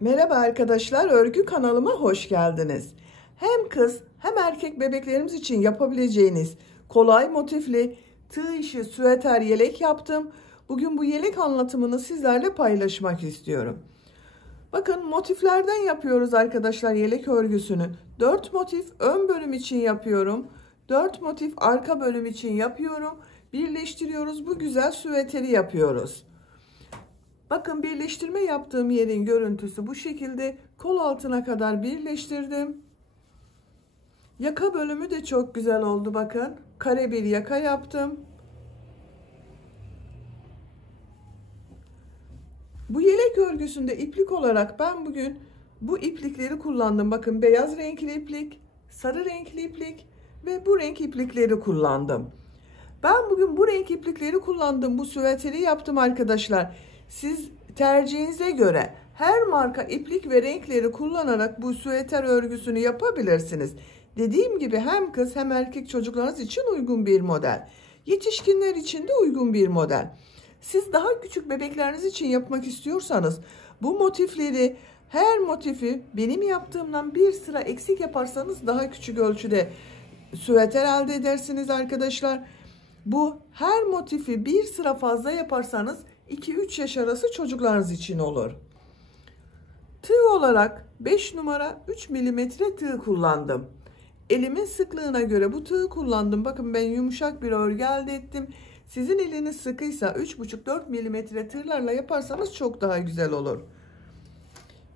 Merhaba arkadaşlar, örgü kanalıma hoş geldiniz. Hem kız hem erkek bebeklerimiz için yapabileceğiniz kolay motifli tığ işi süeter yelek yaptım. Bugün bu yelek anlatımını sizlerle paylaşmak istiyorum. Bakın motiflerden yapıyoruz arkadaşlar yelek örgüsünü. 4 motif ön bölüm için yapıyorum. 4 motif arka bölüm için yapıyorum. Birleştiriyoruz, bu güzel süveteri yapıyoruz. Bakın birleştirme yaptığım yerin görüntüsü bu şekilde, kol altına kadar birleştirdim. Yaka bölümü de çok güzel oldu bakın. Kare bir yaka yaptım. Bu yelek örgüsünde iplik olarak ben bugün bu iplikleri kullandım. Bakın beyaz renkli iplik, sarı renkli iplik ve bu renk iplikleri kullandım. Ben bugün bu renk iplikleri kullandım. Bu süveteri yaptım arkadaşlar. Siz tercihinize göre her marka iplik ve renkleri kullanarak bu süveter örgüsünü yapabilirsiniz. Dediğim gibi hem kız hem erkek çocuklarınız için uygun bir model. Yetişkinler için de uygun bir model. Siz daha küçük bebekleriniz için yapmak istiyorsanız bu motifleri, her motifi benim yaptığımdan bir sıra eksik yaparsanız daha küçük ölçüde süveter elde edersiniz arkadaşlar. Bu her motifi bir sıra fazla yaparsanız 2-3 yaş arası çocuklarınız için olur. Tığ olarak 5 numara 3 milimetre tığ kullandım. Elimin sıklığına göre bu tığı kullandım. Bakın ben yumuşak bir örgü elde ettim. Sizin eliniz sıkıysa 3,5-4 milimetre tığlarla yaparsanız çok daha güzel olur.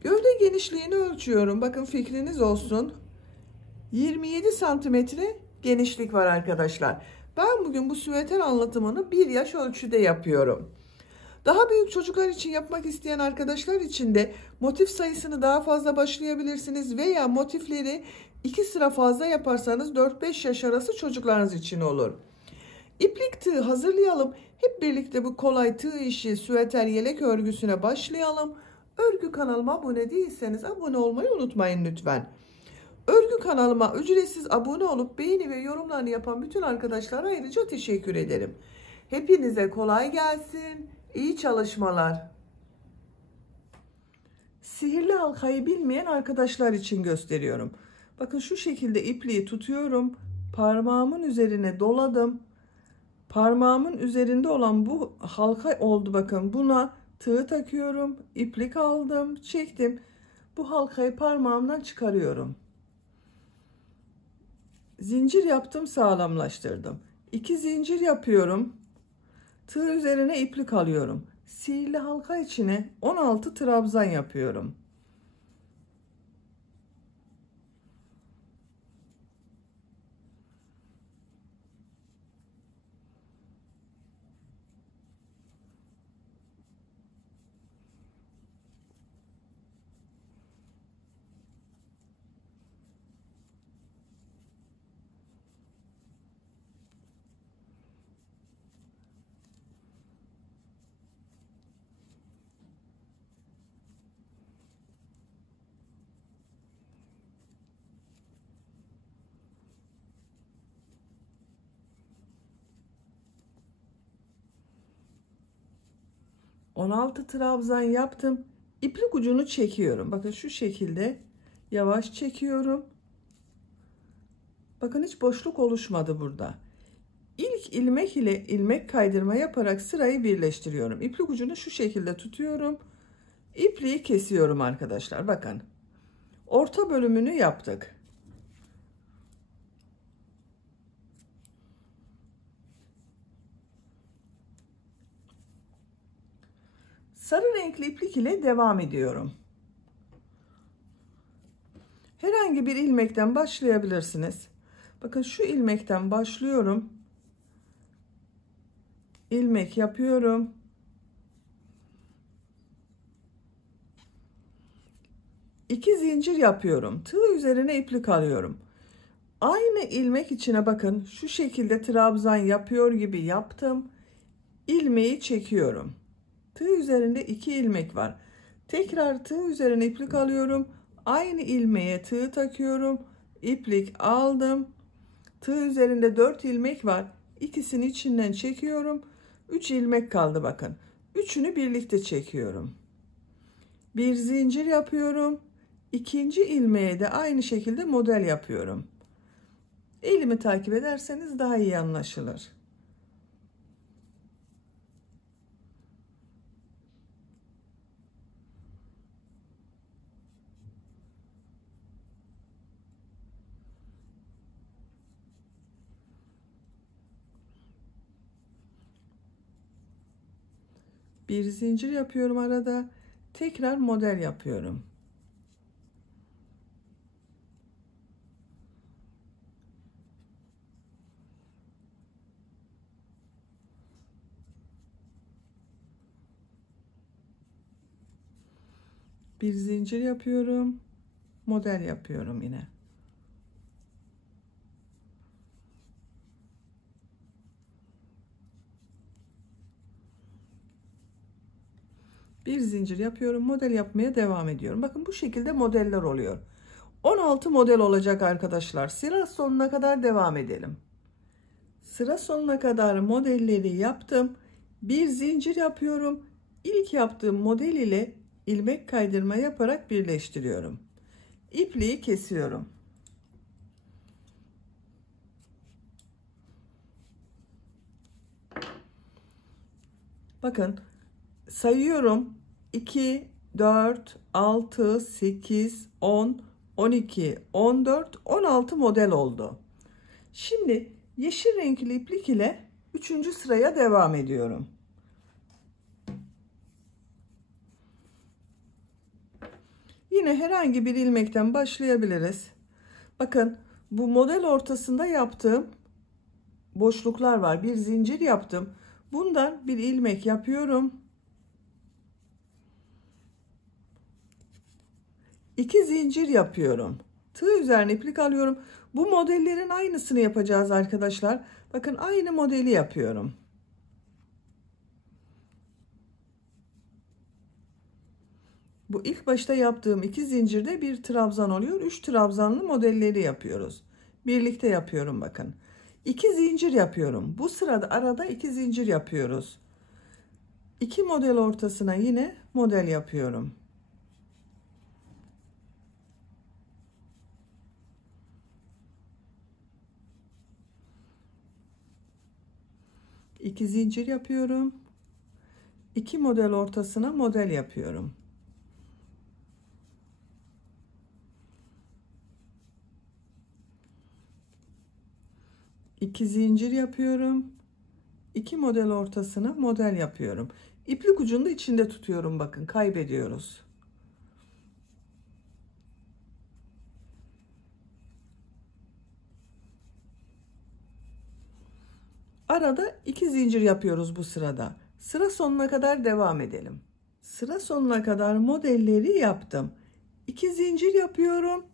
Gövde genişliğini ölçüyorum. Bakın fikriniz olsun. 27 santimetre genişlik var arkadaşlar. Ben bugün bu süveter anlatımını 1 yaş ölçüde yapıyorum. Daha büyük çocuklar için yapmak isteyen arkadaşlar için de motif sayısını daha fazla başlayabilirsiniz veya motifleri 2 sıra fazla yaparsanız 4-5 yaş arası çocuklarınız için olur. İplik tığ hazırlayalım. Hep birlikte bu kolay tığ işi süveter yelek örgüsüne başlayalım. Örgü kanalıma abone değilseniz abone olmayı unutmayın lütfen. Örgü kanalıma ücretsiz abone olup beğeni ve yorumlarını yapan bütün arkadaşlara ayrıca teşekkür ederim. Hepinize kolay gelsin. İyi çalışmalar. Sihirli halkayı bilmeyen arkadaşlar için gösteriyorum. Bakın şu şekilde ipliği tutuyorum. Parmağımın üzerine doladım. Parmağımın üzerinde olan bu halka oldu bakın. Buna tığ takıyorum. İplik aldım, çektim. Bu halkayı parmağımdan çıkarıyorum. Zincir yaptım, sağlamlaştırdım. 2 zincir yapıyorum. Tığ üzerine iplik alıyorum. Sihirli halka içine 16 trabzan yapıyorum. ...16 trabzan yaptım. İplik ucunu çekiyorum. Bakın şu şekilde yavaş çekiyorum. Bakın hiç boşluk oluşmadı burada. İlk ilmek ile ilmek kaydırma yaparak sırayı birleştiriyorum. İplik ucunu şu şekilde tutuyorum. İpliği kesiyorum arkadaşlar. Bakın. Orta bölümünü yaptık. Sarı renkli iplik ile devam ediyorum. Herhangi bir ilmekten başlayabilirsiniz. Bakın şu ilmekten başlıyorum. İlmek yapıyorum. İki zincir yapıyorum. Tığ üzerine iplik alıyorum. Aynı ilmek içine bakın şu şekilde trabzan yapıyor gibi yaptım. İlmeği çekiyorum. Tığ üzerinde 2 ilmek var. Tekrar tığ üzerine iplik alıyorum. Aynı ilmeğe tığ takıyorum. İplik aldım. Tığ üzerinde 4 ilmek var. İkisini içinden çekiyorum. 3 ilmek kaldı bakın. Üçünü birlikte çekiyorum. Bir zincir yapıyorum. İkinci ilmeğe de aynı şekilde model yapıyorum. Elimi takip ederseniz daha iyi anlaşılır. Bir zincir yapıyorum arada. Tekrar model yapıyorum. Bir zincir yapıyorum. Model yapıyorum yine. Bir zincir yapıyorum. Model yapmaya devam ediyorum. Bakın bu şekilde modeller oluyor. 16 model olacak arkadaşlar. Sıra sonuna kadar devam edelim. Sıra sonuna kadar modelleri yaptım. Bir zincir yapıyorum. İlk yaptığım model ile ilmek kaydırma yaparak birleştiriyorum. İpliği kesiyorum. Bakın sayıyorum. 2, 4, 6, 8, 10, 12, 14, 16 model oldu. Şimdi yeşil renkli iplik ile 3. sıraya devam ediyorum. Yine herhangi bir ilmekten başlayabiliriz. Bakın bu model ortasında yaptığım boşluklar var. Bir zincir yaptım. Bundan bir ilmek yapıyorum. 2 zincir yapıyorum. Tığ üzerine iplik alıyorum. Bu modellerin aynısını yapacağız arkadaşlar. Bakın aynı modeli yapıyorum. Bu ilk başta yaptığım 2 zincirde bir trabzan oluyor. 3 trabzanlı modelleri yapıyoruz. Birlikte yapıyorum bakın. 2 zincir yapıyorum. Bu sırada arada 2 zincir yapıyoruz. 2 model ortasına yine model yapıyorum. İki zincir yapıyorum. 2 model ortasına model yapıyorum. İki zincir yapıyorum. 2 model ortasına model yapıyorum. İplik ucunu da içinde tutuyorum bakın, kaybediyoruz. Arada 2 zincir yapıyoruz bu sırada. Sıra sonuna kadar devam edelim. Sıra sonuna kadar modelleri yaptım. 2 zincir yapıyorum.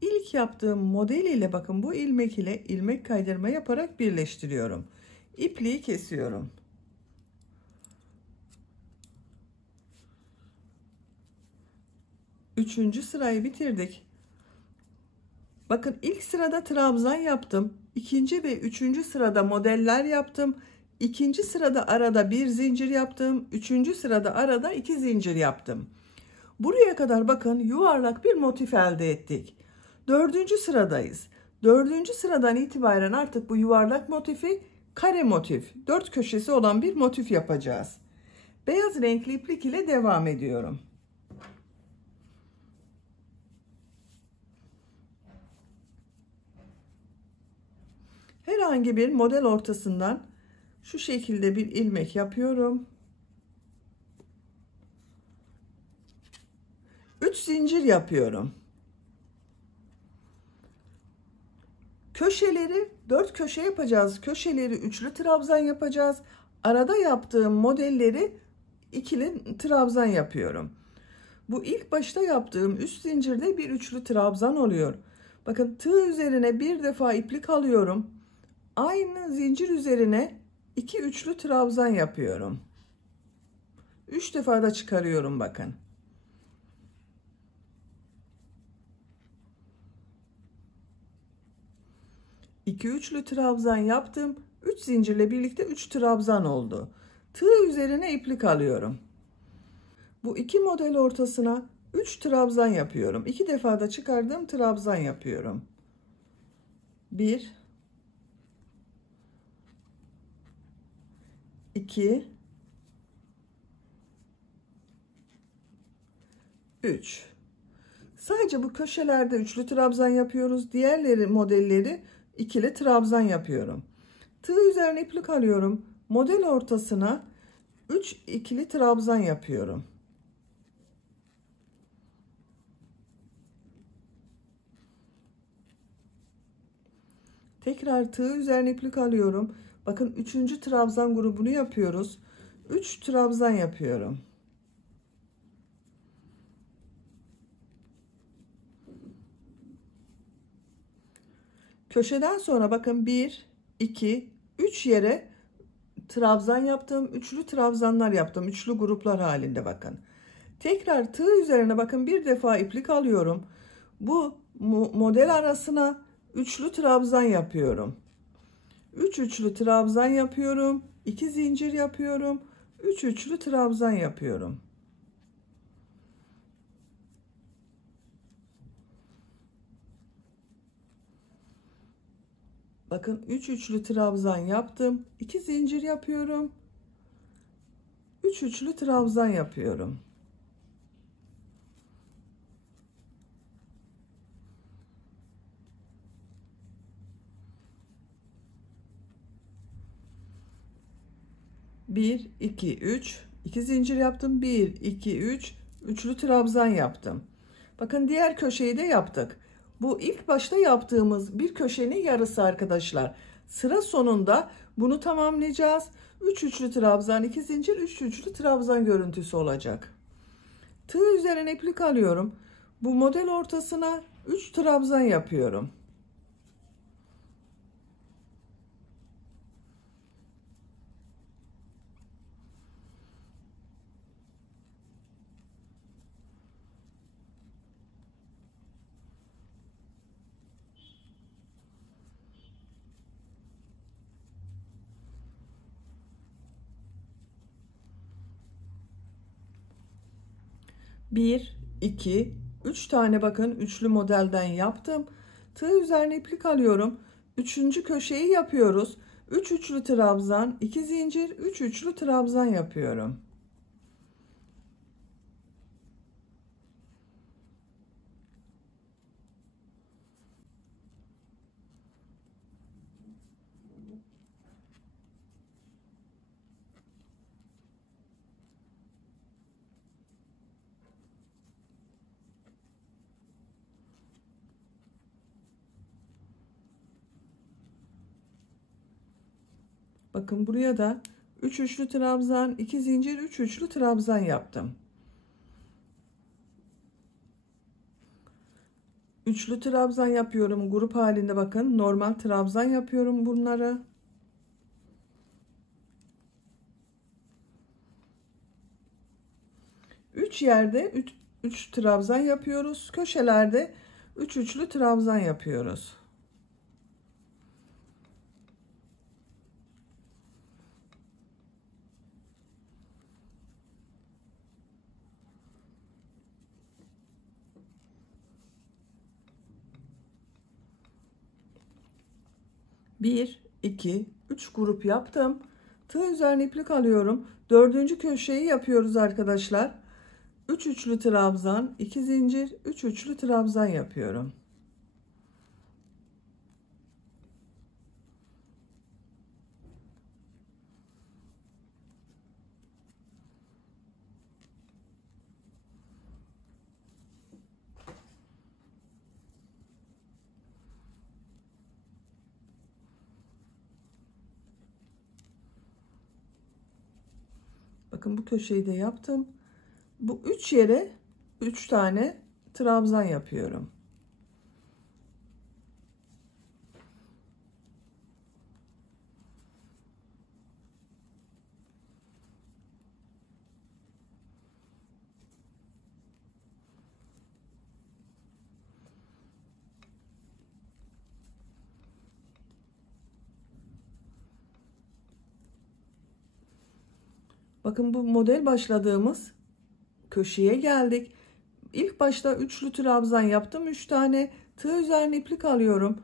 İlk yaptığım model ile bakın bu ilmek ile ilmek kaydırma yaparak birleştiriyorum. İpliği kesiyorum. Üçüncü sırayı bitirdik. Bakın ilk sırada trabzan yaptım. İkinci ve üçüncü sırada modeller yaptım. İkinci sırada arada bir zincir yaptım. Üçüncü sırada arada 2 zincir yaptım. Buraya kadar bakın yuvarlak bir motif elde ettik. Dördüncü sıradayız. Dördüncü sıradan itibaren artık bu yuvarlak motifi kare motif, 4 köşesi olan bir motif yapacağız. Beyaz renkli iplik ile devam ediyorum. Herhangi bir model ortasından şu şekilde bir ilmek yapıyorum. 3 zincir yapıyorum. Köşeleri 4 köşe yapacağız. Köşeleri üçlü trabzan yapacağız. Arada yaptığım modelleri ikili trabzan yapıyorum. Bu ilk başta yaptığım üst zincirde bir üçlü trabzan oluyor. Bakın tığ üzerine bir defa iplik alıyorum. Aynı zincir üzerine 2 üçlü trabzan yapıyorum. 3 defa da çıkarıyorum bakın. 2 üçlü trabzan yaptım. 3 zincirle birlikte 3 trabzan oldu. Tığ üzerine iplik alıyorum. Bu iki model ortasına 3 trabzan yapıyorum. 2 defa da çıkardığım trabzan yapıyorum. 1 2 3. Sadece bu köşelerde üçlü trabzan yapıyoruz. Diğerleri modelleri ikili trabzan yapıyorum. Tığ üzerine iplik alıyorum. Model ortasına 3 ikili trabzan yapıyorum. Tekrar tığ üzerine iplik alıyorum. Bakın 3. trabzan grubunu yapıyoruz. 3 trabzan yapıyorum. Köşeden sonra bakın 1 2 3 yere trabzan yaptım. Üçlü trabzanlar yaptım. Üçlü gruplar halinde bakın. Tekrar tığ üzerine bakın bir defa iplik alıyorum. Bu model arasına üçlü trabzan yapıyorum. 3 üçlü trabzan yapıyorum. 2 zincir yapıyorum. 3 üçlü trabzan yapıyorum. Bakın 3 üçlü trabzan yaptım. 2 zincir yapıyorum. 3 üçlü trabzan yapıyorum. Bir, iki, üç. 2 zincir yaptım. 1, 2, 3. Üçlü trabzan yaptım. Bakın diğer köşeyi de yaptık. Bu ilk başta yaptığımız bir köşenin yarısı arkadaşlar. Sıra sonunda bunu tamamlayacağız. 3 üçlü trabzan, 2 zincir, 3 üçlü trabzan görüntüsü olacak. Tığ üzerine iplik alıyorum. Bu model ortasına 3 trabzan yapıyorum. Bir, iki, üç tane bakın üçlü modelden yaptım. Tığ üzerine iplik alıyorum. Üçüncü köşeyi yapıyoruz. 3 üçlü trabzan, 2 zincir, 3 üçlü trabzan yapıyorum. Bakın buraya da 3 üçlü trabzan, 2 zincir, 3 üçlü trabzan yaptım. Üçlü trabzan yapıyorum grup halinde, bakın normal trabzan yapıyorum bunları. Üç yerde 3 trabzan yapıyoruz. Köşelerde 3 üçlü trabzan yapıyoruz. Bir, iki, üç grup yaptım. Tığ üzerine iplik alıyorum. Dördüncü köşeyi yapıyoruz arkadaşlar. 3 üçlü trabzan, 2 zincir, 3 üçlü trabzan yapıyorum. Bakın bu köşeyi de yaptım. Bu 3 yere 3 tane trabzan yapıyorum. Bakın bu model başladığımız köşeye geldik. İlk başta üçlü trabzan yaptım. 3 tane tığ üzerine iplik alıyorum.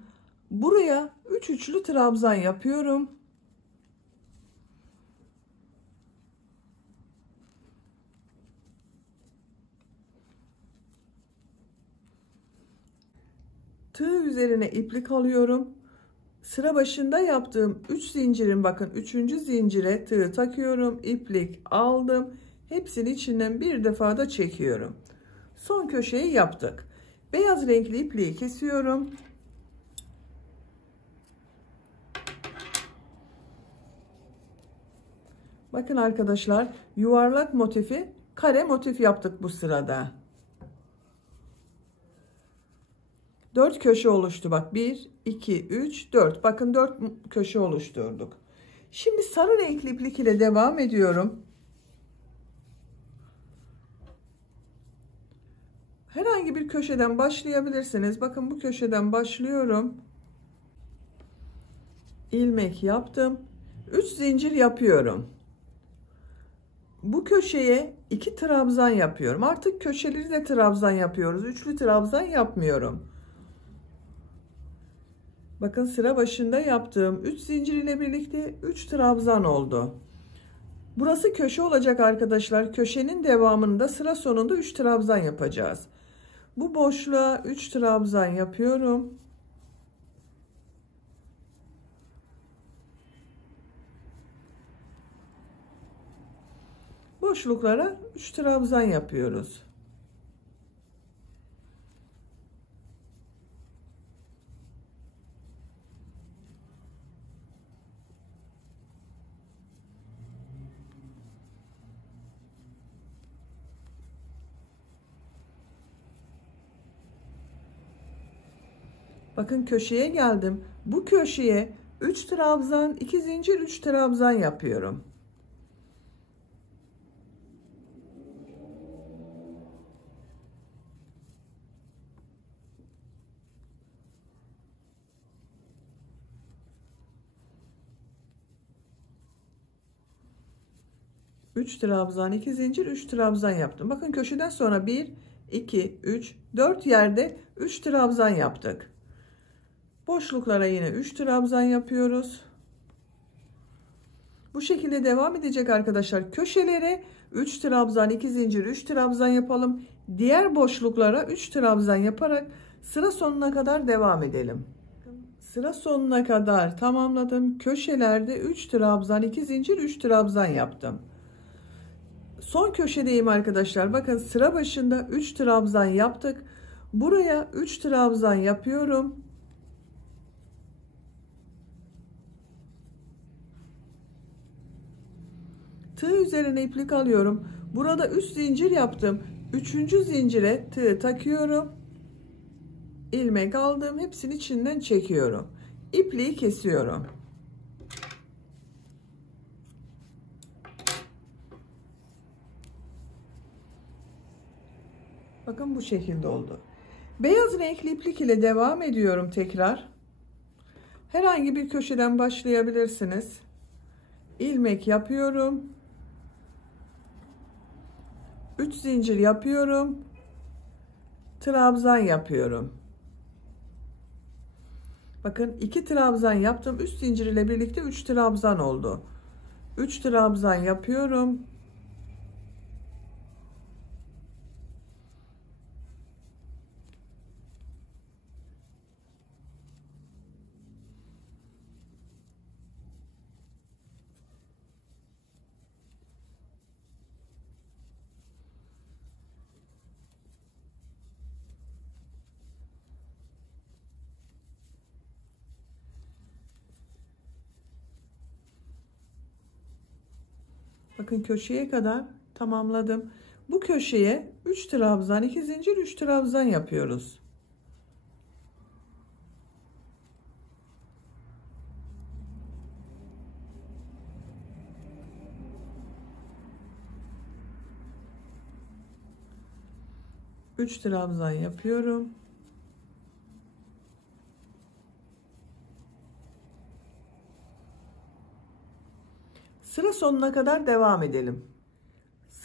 Buraya 3 üçlü trabzan yapıyorum. Tığ üzerine iplik alıyorum. Sıra başında yaptığım 3 zincirin bakın 3. zincire tığ takıyorum. İplik aldım. Hepsini içinden bir defa da çekiyorum. Son köşeyi yaptık. Beyaz renkli ipliği kesiyorum. Bakın arkadaşlar, yuvarlak motifi kare motif yaptık bu sırada. 4 köşe oluştu bak. 1, 2, 3, 4. Bakın 4 köşe oluşturduk. Şimdi sarı renkli iplik ile devam ediyorum. Herhangi bir köşeden başlayabilirsiniz. Bakın bu köşeden başlıyorum. İlmek yaptım. 3 zincir yapıyorum. Bu köşeye 2 trabzan yapıyorum. Artık köşeleri de trabzan yapıyoruz. Üçlü trabzan yapmıyorum. Bakın sıra başında yaptığım 3 zincir ile birlikte 3 trabzan oldu. Burası köşe olacak arkadaşlar. Köşenin devamında sıra sonunda 3 trabzan yapacağız. Bu boşluğa 3 trabzan yapıyorum. Boşluklara 3 trabzan yapıyoruz. Bakın köşeye geldim. Bu köşeye 3 trabzan, 2 zincir, 3 trabzan yapıyorum. Üç trabzan, 2 zincir, 3 trabzan yaptım. Bakın köşeden sonra 1, 2, 3, 4 yerde 3 trabzan yaptık. Boşluklara yine 3 trabzan yapıyoruz. Bu şekilde devam edecek arkadaşlar. Köşelere 3 trabzan, 2 zincir, 3 trabzan yapalım. Diğer boşluklara 3 trabzan yaparak sıra sonuna kadar devam edelim. Sıra sonuna kadar tamamladım. Köşelerde 3 trabzan, 2 zincir, 3 trabzan yaptım. Son köşedeyim arkadaşlar. Bakın sıra başında 3 trabzan yaptık. Buraya 3 trabzan yapıyorum. Tığ üzerine iplik alıyorum. Burada 3 zincir yaptım. 3. zincire tığ takıyorum. İlmek aldım. Hepsini içinden çekiyorum. İpliği kesiyorum. Bakın bu şekilde oldu. Beyaz renkli iplik ile devam ediyorum tekrar. Herhangi bir köşeden başlayabilirsiniz. İlmek yapıyorum. 3 zincir yapıyorum. Trabzan yapıyorum. Bakın 2 trabzan yaptım. 3 zincir ile birlikte 3 trabzan oldu. 3 trabzan yapıyorum. Bakın köşeye kadar tamamladım. Bu köşeye 3 trabzan, 2 zincir, 3 trabzan yapıyoruz. Üç trabzan yapıyorum. Sıra sonuna kadar devam edelim.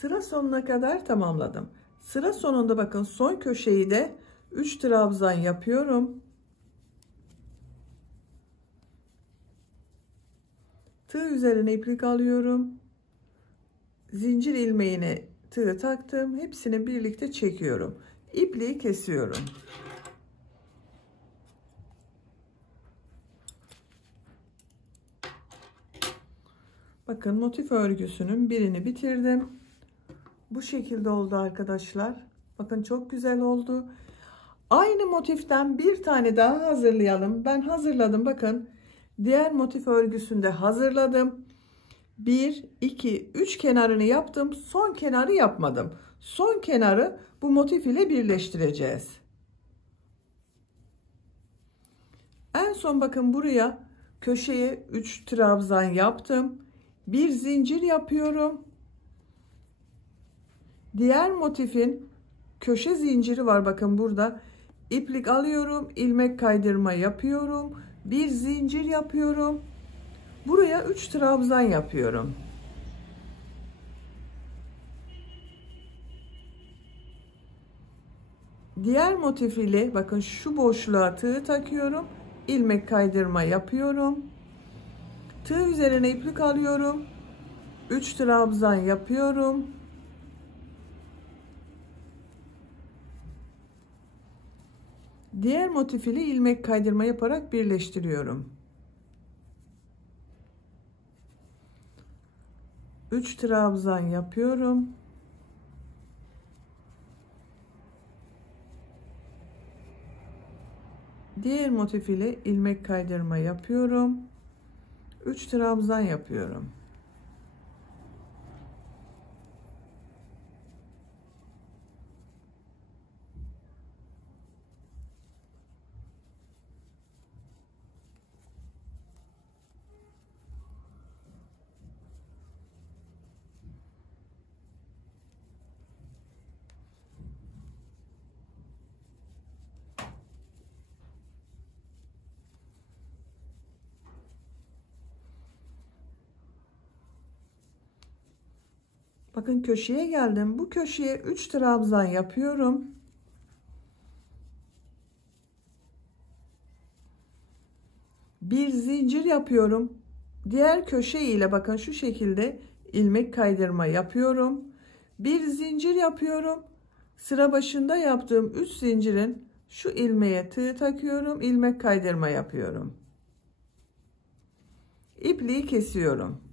Sıra sonuna kadar tamamladım. Sıra sonunda bakın son köşeyi de 3 trabzan yapıyorum. Tığ üzerine iplik alıyorum. Zincir ilmeğine tığ taktım. Hepsini birlikte çekiyorum. İpliği kesiyorum. Bakın motif örgüsünün birini bitirdim. Bu şekilde oldu arkadaşlar. Bakın çok güzel oldu. Aynı motiften bir tane daha hazırlayalım. Ben hazırladım. Bakın diğer motif örgüsünde hazırladım. 1, 2, 3 kenarını yaptım. Son kenarı yapmadım. Son kenarı bu motif ile birleştireceğiz. En son bakın buraya köşeye 3 trabzan yaptım. Bir zincir yapıyorum. Diğer motifin köşe zinciri var bakın burada. İplik alıyorum, ilmek kaydırma yapıyorum. Bir zincir yapıyorum. Buraya 3 trabzan yapıyorum. Diğer motif ile bakın şu boşluğa tığ takıyorum. İlmek kaydırma yapıyorum. Tığ üzerine iplik alıyorum. 3 trabzan yapıyorum. Diğer motif ile ilmek kaydırma yaparak birleştiriyorum. 3 trabzan yapıyorum. Diğer motif ile ilmek kaydırma yapıyorum. 3 trabzan yapıyorum. Bakın köşeye geldim. Bu köşeye 3 trabzan yapıyorum. Bir zincir yapıyorum. Diğer köşe ile bakın şu şekilde ilmek kaydırma yapıyorum. Bir zincir yapıyorum. Sıra başında yaptığım 3 zincirin şu ilmeğe tığ takıyorum. İlmek kaydırma yapıyorum. İpliği kesiyorum.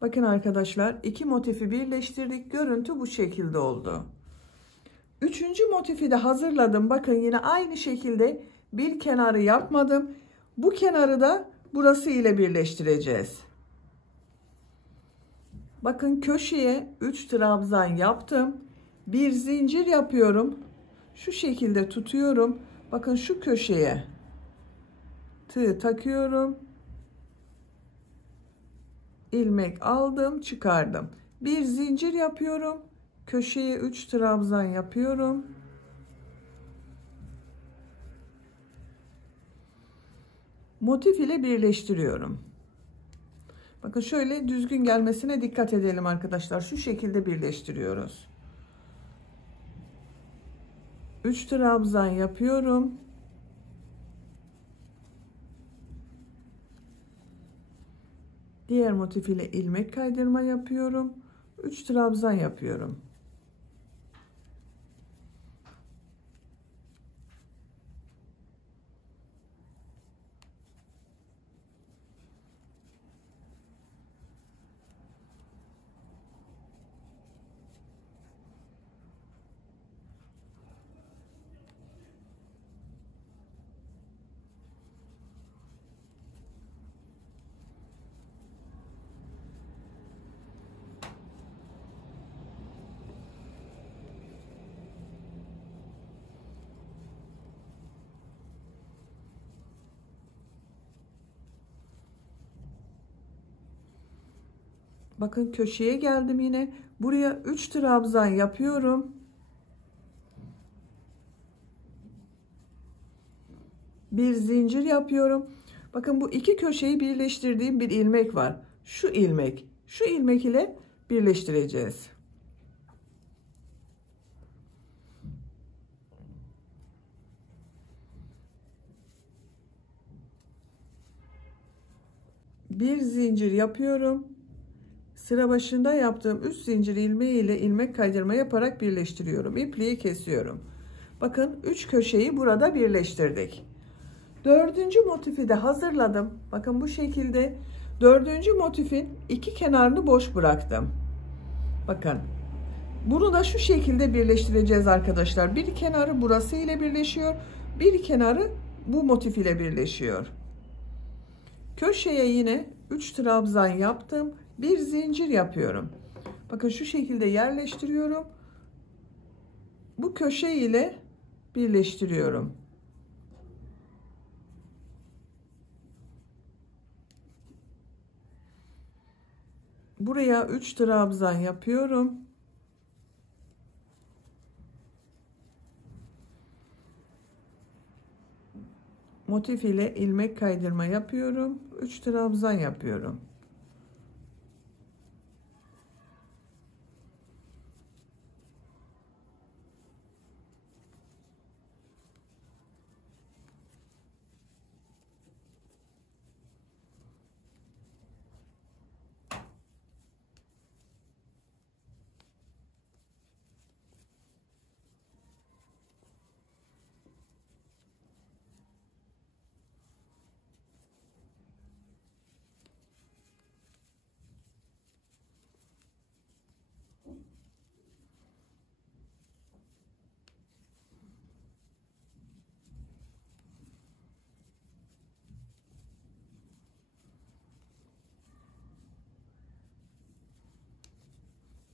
Bakın arkadaşlar, iki motifi birleştirdik. Görüntü bu şekilde oldu. Üçüncü motifi de hazırladım. Bakın yine aynı şekilde bir kenarı yapmadım. Bu kenarı da burası ile birleştireceğiz. Bakın köşeye 3 trabzan yaptım. Bir zincir yapıyorum. Şu şekilde tutuyorum. Bakın şu köşeye tığ takıyorum. İlmek aldım, çıkardım. Bir zincir yapıyorum. Köşeye 3 trabzan yapıyorum. Motif ile birleştiriyorum. Bakın şöyle düzgün gelmesine dikkat edelim arkadaşlar. Şu şekilde birleştiriyoruz. 3 trabzan yapıyorum. Diğer motif ile ilmek kaydırma yapıyorum. 3 trabzan yapıyorum. Bakın köşeye geldim yine. Buraya 3 trabzan yapıyorum. Bir zincir yapıyorum. Bakın bu iki köşeyi birleştirdiğim bir ilmek var. Şu ilmek şu ilmek ile birleştireceğiz. Bir zincir yapıyorum. Sıra başında yaptığım 3 zincir ilmeği ile ilmek kaydırma yaparak birleştiriyorum. İpliği kesiyorum. Bakın 3 köşeyi burada birleştirdik. Dördüncü motifi de hazırladım. Bakın bu şekilde dördüncü motifin iki kenarını boş bıraktım. Bakın bunu da şu şekilde birleştireceğiz arkadaşlar. Bir kenarı burası ile birleşiyor. Bir kenarı bu motif ile birleşiyor. Köşeye yine 3 trabzan yaptım. Bir zincir yapıyorum. Bakın şu şekilde yerleştiriyorum. Bu köşe ile birleştiriyorum. Buraya 3 trabzan yapıyorum. Motif ile ilmek kaydırma yapıyorum. 3 trabzan yapıyorum.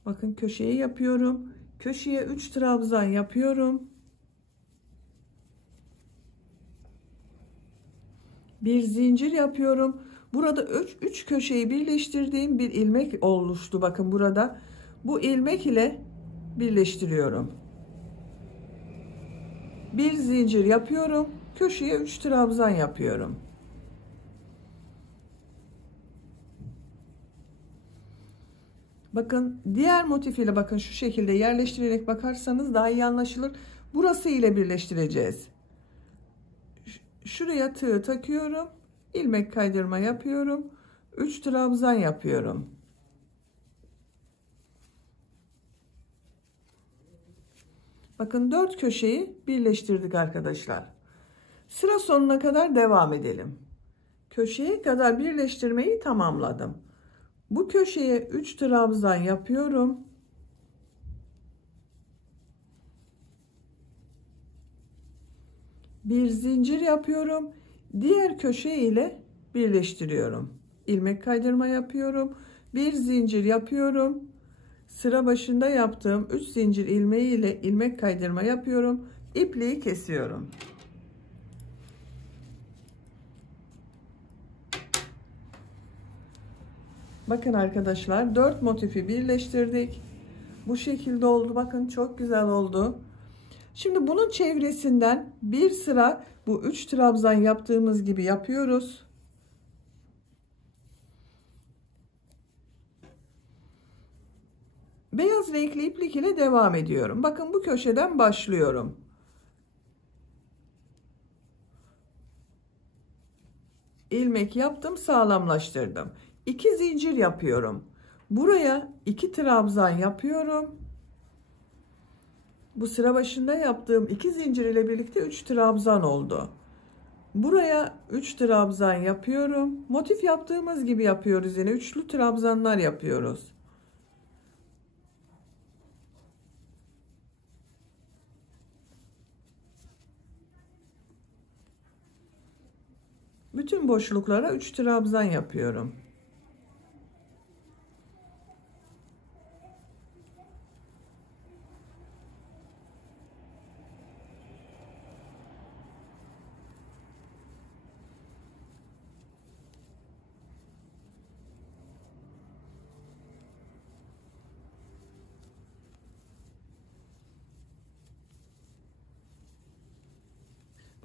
Bakın köşeye yapıyorum. Köşeye 3 trabzan yapıyorum. Bir zincir yapıyorum. Burada 3 köşeyi birleştirdiğim bir ilmek oluştu. Bakın burada. Bu ilmek ile birleştiriyorum. Bir zincir yapıyorum. Köşeye 3 trabzan yapıyorum. Bakın diğer motif ile bakın şu şekilde yerleştirerek bakarsanız daha iyi anlaşılır. Burası ile birleştireceğiz. Şuraya tığ takıyorum. İlmek kaydırma yapıyorum. 3 trabzan yapıyorum. Bakın 4 köşeyi birleştirdik arkadaşlar. Sıra sonuna kadar devam edelim. Köşeye kadar birleştirmeyi tamamladım. Bu köşeye 3 trabzan yapıyorum. Bir zincir yapıyorum. Diğer köşe ile birleştiriyorum. İlmek kaydırma yapıyorum. Bir zincir yapıyorum. Sıra başında yaptığım 3 zincir ilmeği ile ilmek kaydırma yapıyorum. İpliği kesiyorum. Bakın arkadaşlar 4 motifi birleştirdik. Bu şekilde oldu. Bakın çok güzel oldu. Şimdi bunun çevresinden bir sıra bu 3 trabzan yaptığımız gibi yapıyoruz. Beyaz renkli iplik ile devam ediyorum. Bakın bu köşeden başlıyorum. İlmek yaptım, sağlamlaştırdım. 2 zincir yapıyorum. Buraya 2 trabzan yapıyorum. Bu sıra başında yaptığım 2 zincir ile birlikte 3 trabzan oldu. Buraya 3 trabzan yapıyorum. Motif yaptığımız gibi yapıyoruz, yine üçlü trabzanlar yapıyoruz. Bütün boşluklara 3 trabzan yapıyorum.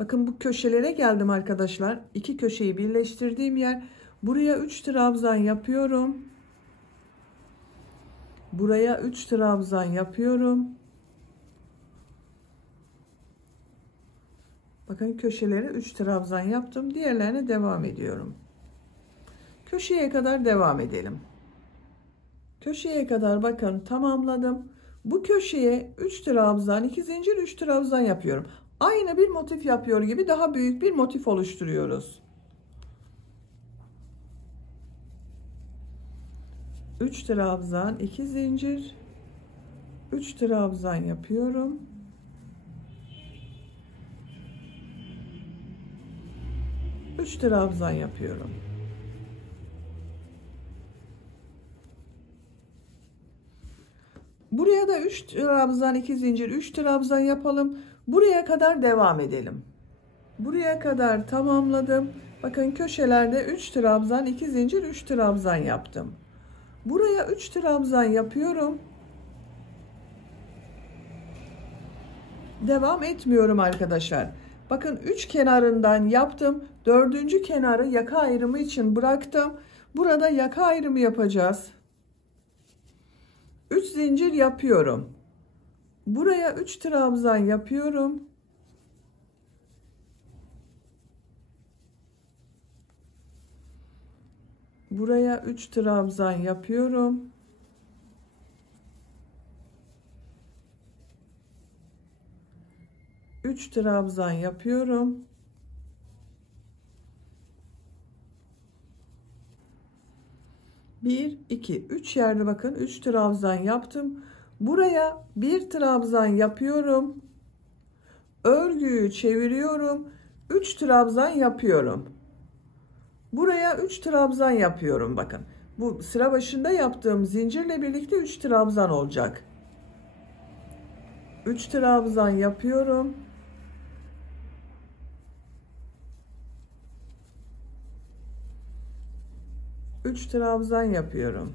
Bakın bu köşelere geldim arkadaşlar. İki köşeyi birleştirdiğim yer. Buraya 3 trabzan yapıyorum. Buraya 3 trabzan yapıyorum. Bakın köşelere 3 trabzan yaptım. Diğerlerine devam ediyorum. Köşeye kadar devam edelim. Köşeye kadar bakın tamamladım. Bu köşeye 3 trabzan, 2 zincir, 3 trabzan yapıyorum. Aynı bir motif yapıyor gibi daha büyük bir motif oluşturuyoruz. 3 trabzan, 2 zincir, 3 trabzan yapıyorum. Üç trabzan yapıyorum. Buraya da 3 trabzan, 2 zincir, 3 trabzan yapalım. Buraya kadar devam edelim. Buraya kadar tamamladım. Bakın köşelerde 3 trabzan, 2 zincir, 3 trabzan yaptım. Buraya 3 trabzan yapıyorum. Devam etmiyorum arkadaşlar. Bakın 3 kenarından yaptım. 4. kenarı yaka ayrımı için bıraktım. Burada yaka ayrımı yapacağız. 3 zincir yapıyorum. Buraya 3 trabzan yapıyorum. Buraya 3 trabzan yapıyorum. Üç trabzan yapıyorum. Bir, iki, üç yerde bakın 3 trabzan yaptım. Buraya bir trabzan yapıyorum. Örgüyü çeviriyorum. 3 trabzan yapıyorum. Buraya 3 trabzan yapıyorum. Bakın bu sıra başında yaptığım zincirle birlikte 3 trabzan olacak. 3 trabzan yapıyorum. Üç trabzan yapıyorum.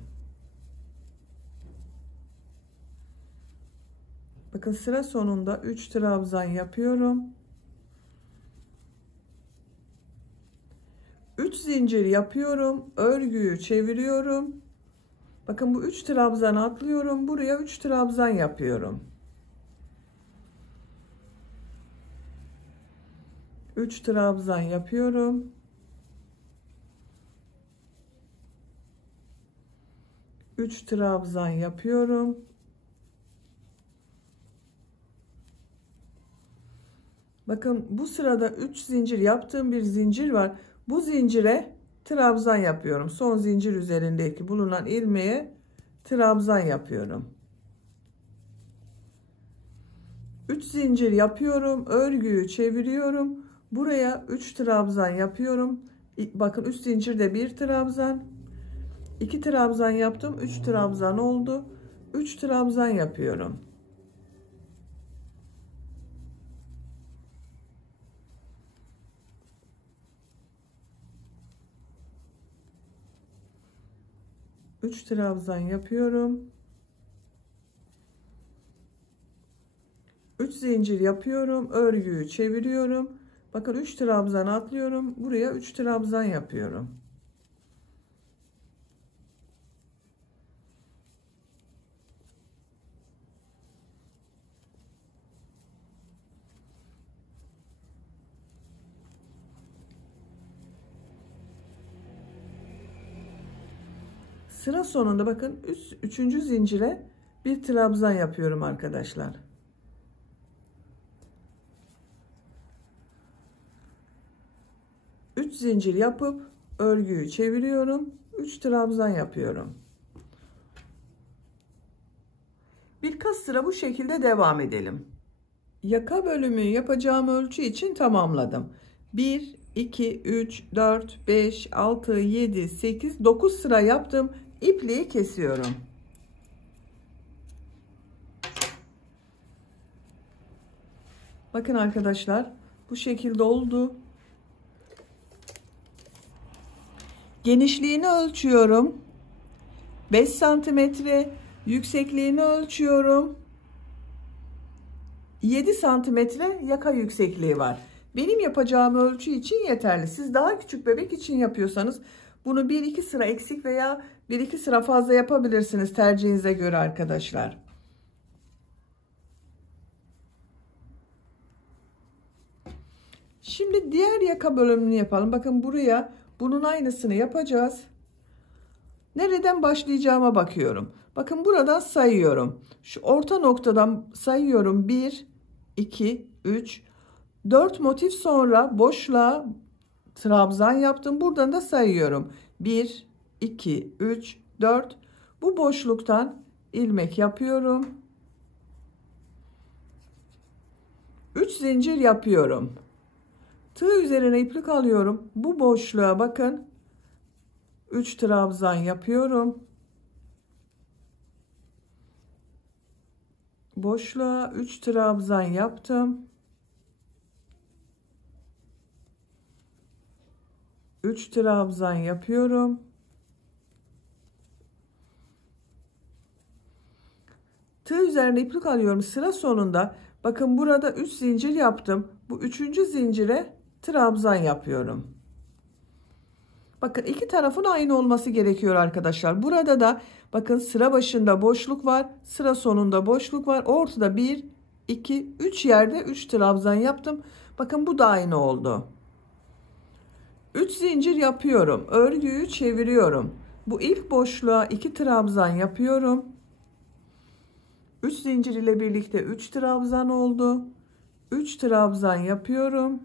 Bakın sıra sonunda 3 trabzan yapıyorum. 3 zincir yapıyorum. Örgüyü çeviriyorum. Bakın bu 3 trabzan atlıyorum. Buraya 3 trabzan yapıyorum. 3 trabzan yapıyorum. 3 trabzan yapıyorum. Bakın bu sırada 3 zincir yaptığım bir zincir var. Bu zincire trabzan yapıyorum. Son zincir üzerindeki bulunan ilmeğe trabzan yapıyorum. 3 zincir yapıyorum. Örgüyü çeviriyorum. Buraya 3 trabzan yapıyorum. Bakın 3 zincirde bir trabzan. 2 trabzan yaptım. 3 trabzan oldu. 3 trabzan yapıyorum. Üç trabzan yapıyorum. 3 zincir yapıyorum. Örgüyü çeviriyorum. Bakın 3 trabzan atlıyorum. Buraya 3 trabzan yapıyorum. Sıra sonunda bakın 3. zincire bir trabzan yapıyorum arkadaşlar. 3 zincir yapıp örgüyü çeviriyorum. 3 trabzan yapıyorum. Birkaç sıra bu şekilde devam edelim. Yaka bölümü yapacağım ölçü için tamamladım. 1, 2, 3, 4, 5, 6, 7, 8, 9 sıra yaptım. İpliği kesiyorum. Bakın arkadaşlar bu şekilde oldu. Genişliğini ölçüyorum. 5 santimetre. Yüksekliğini ölçüyorum. 7 santimetre yaka yüksekliği var. Benim yapacağım ölçü için yeterli. Siz daha küçük bebek için yapıyorsanız bunu 1-2 sıra eksik veya Bir iki sıra fazla yapabilirsiniz tercihinize göre arkadaşlar. Şimdi diğer yaka bölümünü yapalım. Bakın buraya bunun aynısını yapacağız. Nereden başlayacağıma bakıyorum. Bakın buradan sayıyorum. Şu orta noktadan sayıyorum. 1, 2, 3, 4 motif sonra boşluğa trabzan yaptım. Buradan da sayıyorum. 1, 2, 3, 4. Bu boşluktan ilmek yapıyorum. 3 zincir yapıyorum. Tığ üzerine iplik alıyorum. Bu boşluğa bakın. 3 trabzan yapıyorum. Boşluğa 3 trabzan yaptım. 3 trabzan yapıyorum. Tığ üzerine iplik alıyorum. Sıra sonunda bakın burada 3 zincir yaptım. Bu 3. zincire trabzan yapıyorum. Bakın iki tarafın aynı olması gerekiyor arkadaşlar. Burada da bakın sıra başında boşluk var. Sıra sonunda boşluk var. Ortada 1, 2, 3 yerde 3 trabzan yaptım. Bakın bu da aynı oldu. 3 zincir yapıyorum. Örgüyü çeviriyorum. Bu ilk boşluğa 2 trabzan yapıyorum. 3 zincir ile birlikte 3 trabzan oldu. 3 trabzan yapıyorum.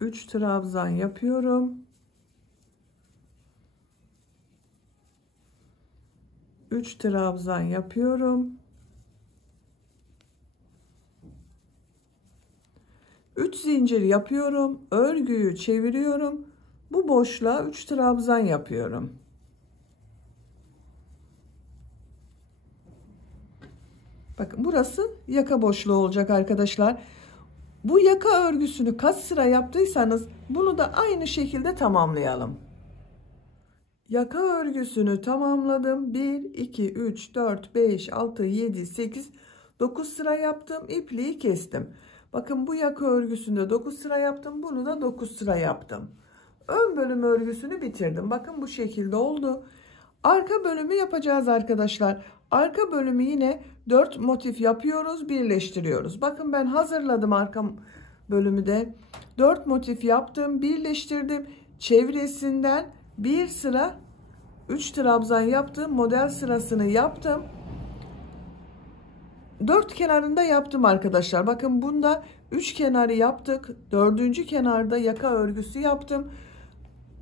3 trabzan yapıyorum. 3 trabzan yapıyorum. 3 zincir yapıyorum. Örgüyü çeviriyorum. Bu boşluğa 3 trabzan yapıyorum. Bakın burası yaka boşluğu olacak arkadaşlar. Bu yaka örgüsünü kaç sıra yaptıysanız bunu da aynı şekilde tamamlayalım. Yaka örgüsünü tamamladım. 1, 2, 3, 4, 5, 6, 7, 8, 9 sıra yaptım. İpliği kestim. Bakın bu yaka örgüsünde 9 sıra yaptım. Bunu da 9 sıra yaptım. Ön bölüm örgüsünü bitirdim. Bakın bu şekilde oldu. Arka bölümü yapacağız arkadaşlar. Arka bölümü yine 4 motif yapıyoruz, birleştiriyoruz. Bakın ben hazırladım arka bölümü de. 4 motif yaptım, birleştirdim. Çevresinden bir sıra 3 trabzan yaptım. Model sırasını yaptım. 4 kenarında yaptım arkadaşlar. Bakın bunda 3 kenarı yaptık. 4. kenarda yaka örgüsü yaptım.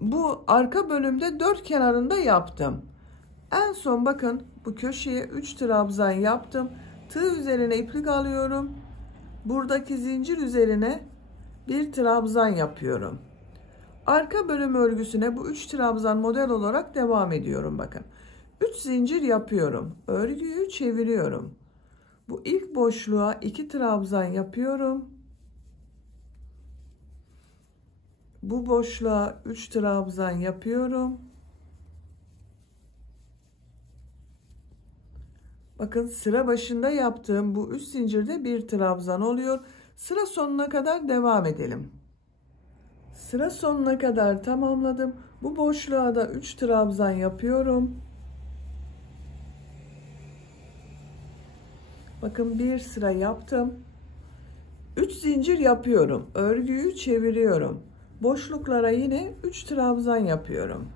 Bu arka bölümde 4 kenarında yaptım. En son bakın bu köşeye 3 trabzan yaptım. Tığ üzerine iplik alıyorum. Buradaki zincir üzerine bir trabzan yapıyorum. Arka bölüm örgüsüne bu 3 trabzan model olarak devam ediyorum bakın. 3 zincir yapıyorum. Örgüyü çeviriyorum. Bu ilk boşluğa 2 trabzan yapıyorum. Bu boşluğa 3 trabzan yapıyorum. Bakın sıra başında yaptığım bu 3 zincirde bir trabzan oluyor. Sıra sonuna kadar devam edelim. Sıra sonuna kadar tamamladım. Bu boşluğa da 3 trabzan yapıyorum. Bakın bir sıra yaptım. 3 zincir yapıyorum. Örgüyü çeviriyorum. Boşluklara yine 3 trabzan yapıyorum.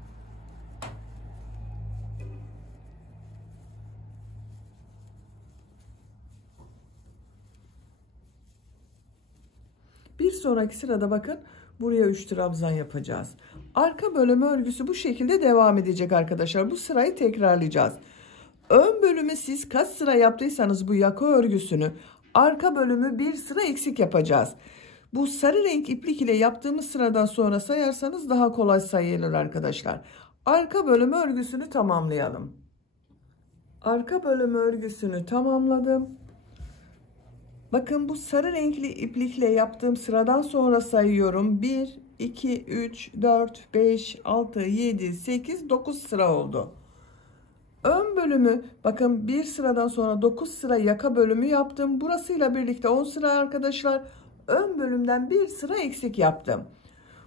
Bir sonraki sırada bakın buraya 3 trabzan yapacağız. Arka bölüm örgüsü bu şekilde devam edecek arkadaşlar. Bu sırayı tekrarlayacağız. Ön bölümü siz kaç sıra yaptıysanız bu yaka örgüsünü arka bölümü bir sıra eksik yapacağız. Bu sarı renk iplik ile yaptığımız sıradan sonra sayarsanız daha kolay sayılır arkadaşlar. Arka bölüm örgüsünü tamamlayalım. Arka bölüm örgüsünü tamamladım. Bakın bu sarı renkli iplikle yaptığım sıradan sonra sayıyorum. 1, 2, 3, 4, 5, 6, 7, 8, 9 sıra oldu. Ön bölümü bakın bir sıradan sonra 9 sıra yaka bölümü yaptım. Burasıyla birlikte 10 sıra arkadaşlar. Ön bölümden bir sıra eksik yaptım.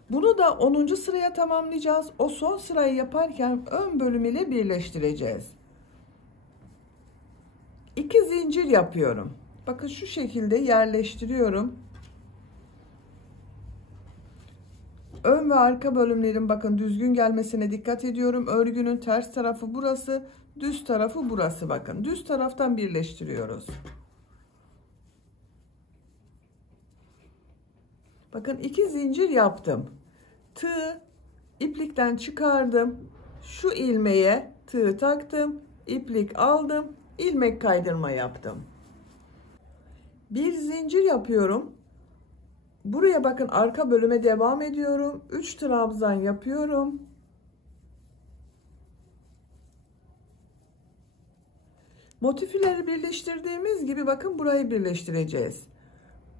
Bunu da 10. sıraya tamamlayacağız. O son sırayı yaparken ön bölüm ile birleştireceğiz. 2 zincir yapıyorum. Bakın şu şekilde yerleştiriyorum. Ön ve arka bölümlerin bakın düzgün gelmesine dikkat ediyorum. Örgünün ters tarafı burası, düz tarafı burası bakın. Düz taraftan birleştiriyoruz. Bakın 2 zincir yaptım. Tığ iplikten çıkardım. Şu ilmeğe tığ taktım. İplik aldım. İlmek kaydırma yaptım. Bir zincir yapıyorum. Buraya bakın arka bölüme devam ediyorum. 3 trabzan yapıyorum. Motifleri birleştirdiğimiz gibi bakın burayı birleştireceğiz.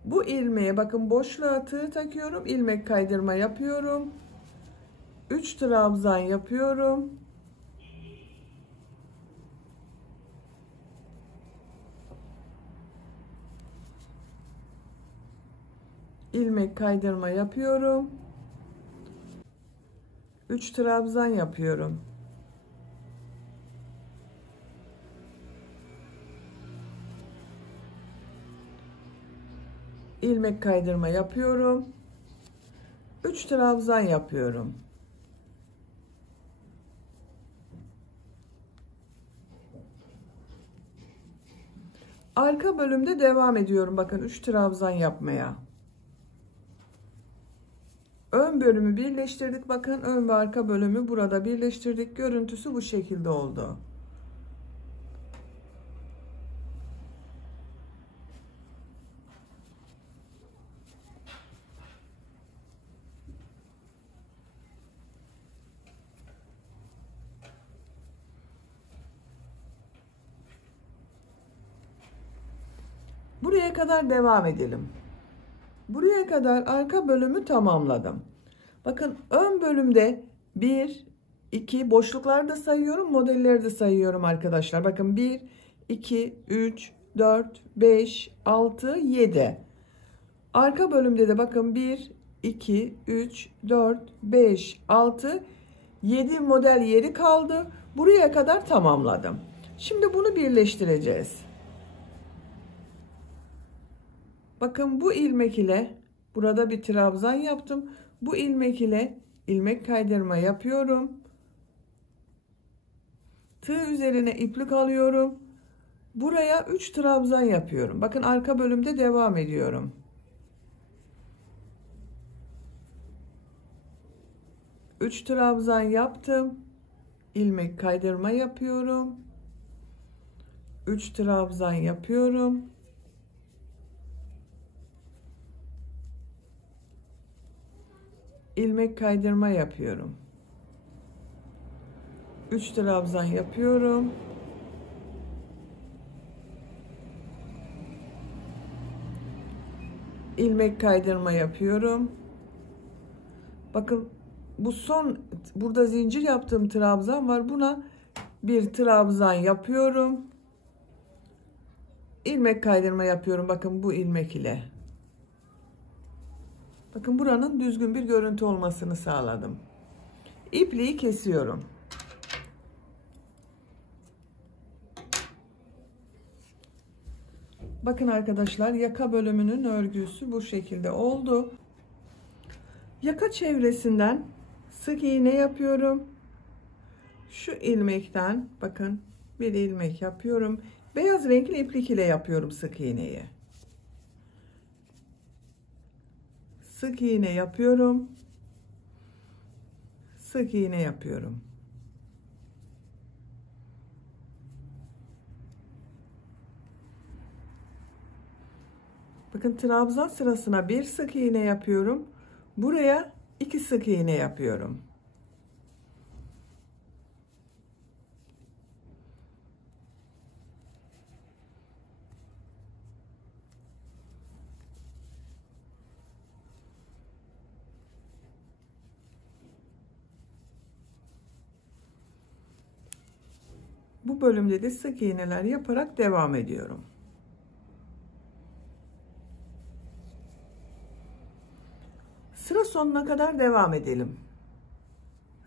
Bu ilmeğe bakın boşluğa tığ takıyorum. İlmek kaydırma yapıyorum. 3 trabzan yapıyorum. İlmek kaydırma yapıyorum. 3 trabzan yapıyorum. İlmek kaydırma yapıyorum. 3 trabzan yapıyorum. Arka bölümde devam ediyorum. Bakın 3 trabzan yapmaya. Ön bölümü birleştirdik. Bakın ön ve arka bölümü burada birleştirdik. Görüntüsü bu şekilde oldu. Buraya kadar devam edelim. Buraya kadar arka bölümü tamamladım. Bakın ön bölümde 1, 2 boşlukları da sayıyorum, modelleri de sayıyorum arkadaşlar. Bakın 1, 2, 3, 4, 5, 6, 7. Arka bölümde de bakın 1, 2, 3, 4, 5, 6, 7 model yeri kaldı. Buraya kadar tamamladım. Şimdi bunu birleştireceğiz. Bakın bu ilmek ile burada bir trabzan yaptım. Bu ilmek ile ilmek kaydırma yapıyorum. Tığ üzerine iplik alıyorum. Buraya 3 trabzan yapıyorum. Bakın arka bölümde devam ediyorum. Üç trabzan yaptım. İlmek kaydırma yapıyorum. 3 trabzan yapıyorum. İlmek kaydırma yapıyorum. 3 trabzan yapıyorum. İlmek kaydırma yapıyorum. Bakın bu son burada zincir yaptığım trabzan var. Buna bir trabzan yapıyorum. İlmek kaydırma yapıyorum. Bakın bu ilmek ile. Bakın buranın düzgün bir görüntü olmasını sağladım. İpliği kesiyorum. Bakın arkadaşlar yaka bölümünün örgüsü bu şekilde oldu. Yaka çevresinden sık iğne yapıyorum. Şu ilmekten bakın bir ilmek yapıyorum. Beyaz renkli iplik ile yapıyorum sık iğneyi. Sık iğne yapıyorum. Sık iğne yapıyorum. Bakın trabzan sırasına bir sık iğne yapıyorum. Buraya 2 sık iğne yapıyorum. Bu bölümde de sık iğneler yaparak devam ediyorum. Sıra sonuna kadar devam edelim.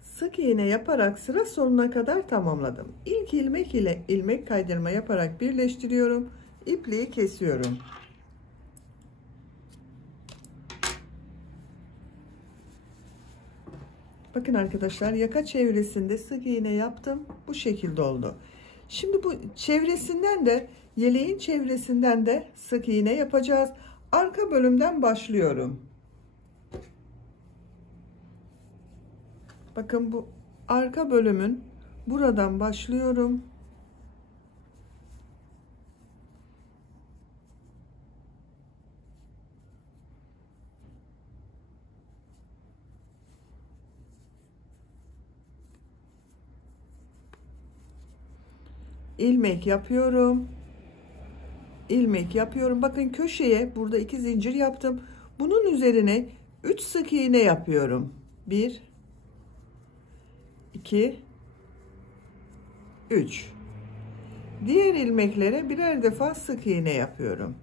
Sık iğne yaparak sıra sonuna kadar tamamladım. İlk ilmek ile ilmek kaydırma yaparak birleştiriyorum. İpliği kesiyorum. Bakın arkadaşlar, yaka çevresinde sık iğne yaptım. Bu şekilde oldu. Şimdi bu çevresinden de, yeleğin çevresinden de sık iğne yapacağız. Arka bölümden başlıyorum. Bakın bu arka bölümün buradan başlıyorum. İlmek yapıyorum. İlmek yapıyorum. Bakın köşeye burada 2 zincir yaptım. Bunun üzerine 3 sık iğne yapıyorum. 1 2 3. Diğer ilmeklere birer defa sık iğne yapıyorum.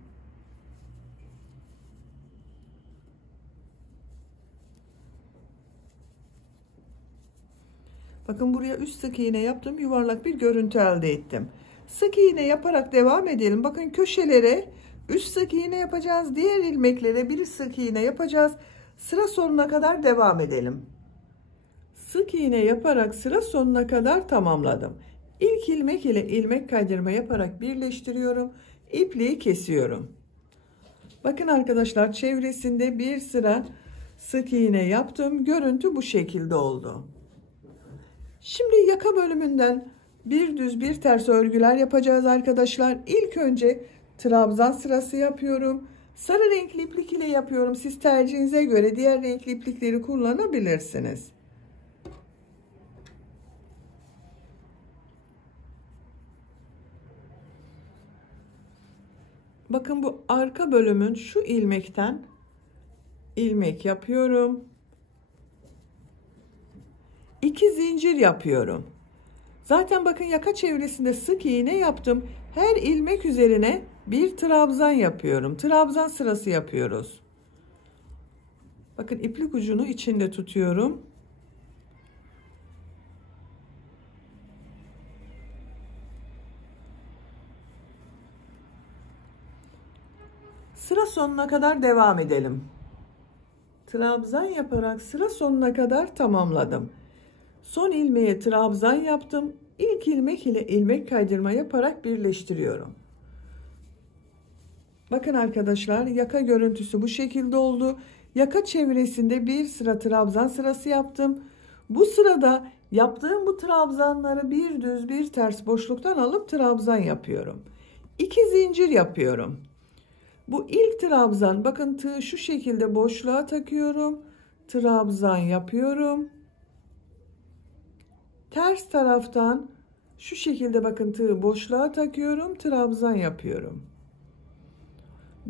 Bakın buraya 3 sık iğne yaptım. Yuvarlak bir görüntü elde ettim. Sık iğne yaparak devam edelim. Bakın köşelere 3 sık iğne yapacağız. Diğer ilmeklere bir sık iğne yapacağız. Sıra sonuna kadar devam edelim. Sık iğne yaparak sıra sonuna kadar tamamladım. İlk ilmek ile ilmek kaydırma yaparak birleştiriyorum. İpliği kesiyorum. Bakın arkadaşlar, çevresinde bir sıra sık iğne yaptım. Görüntü bu şekilde oldu. Şimdi yaka bölümünden bir düz bir ters örgüler yapacağız arkadaşlar. İlk önce trabzan sırası yapıyorum. Sarı renkli iplik ile yapıyorum. Siz tercihinize göre diğer renkli iplikleri kullanabilirsiniz. Bakın bu arka bölümün şu ilmekten ilmek yapıyorum. 2 zincir yapıyorum. Zaten bakın yaka çevresinde sık iğne yaptım. Her ilmek üzerine bir trabzan yapıyorum. Trabzan sırası yapıyoruz. Bakın iplik ucunu içinde tutuyorum. Sıra sonuna kadar devam edelim. Trabzan yaparak sıra sonuna kadar tamamladım. Son ilmeğe trabzan yaptım. İlk ilmek ile ilmek kaydırma yaparak birleştiriyorum. Bakın arkadaşlar, yaka görüntüsü bu şekilde oldu. Yaka çevresinde bir sıra trabzan sırası yaptım. Bu sırada yaptığım bu trabzanları bir düz bir ters boşluktan alıp trabzan yapıyorum. 2 zincir yapıyorum. Bu ilk trabzan, bakın tığı şu şekilde boşluğa takıyorum. Trabzan yapıyorum. Ters taraftan şu şekilde bakın tığı boşluğa takıyorum. Trabzan yapıyorum.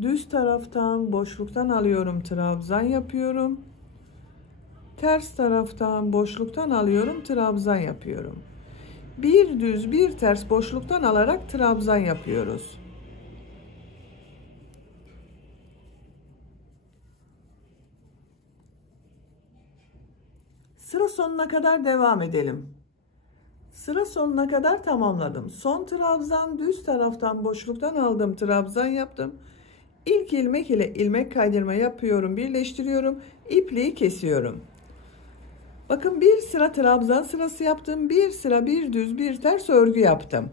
Düz taraftan boşluktan alıyorum. Trabzan yapıyorum. Ters taraftan boşluktan alıyorum. Trabzan yapıyorum. Bir düz bir ters boşluktan alarak trabzan yapıyoruz. Sıra sonuna kadar devam edelim. Sıra sonuna kadar tamamladım. Son trabzan, düz taraftan boşluktan aldım, trabzan yaptım. İlk ilmek ile ilmek kaydırma yapıyorum, birleştiriyorum, ipliği kesiyorum. Bakın bir sıra trabzan sırası yaptım, bir sıra bir düz bir ters örgü yaptım.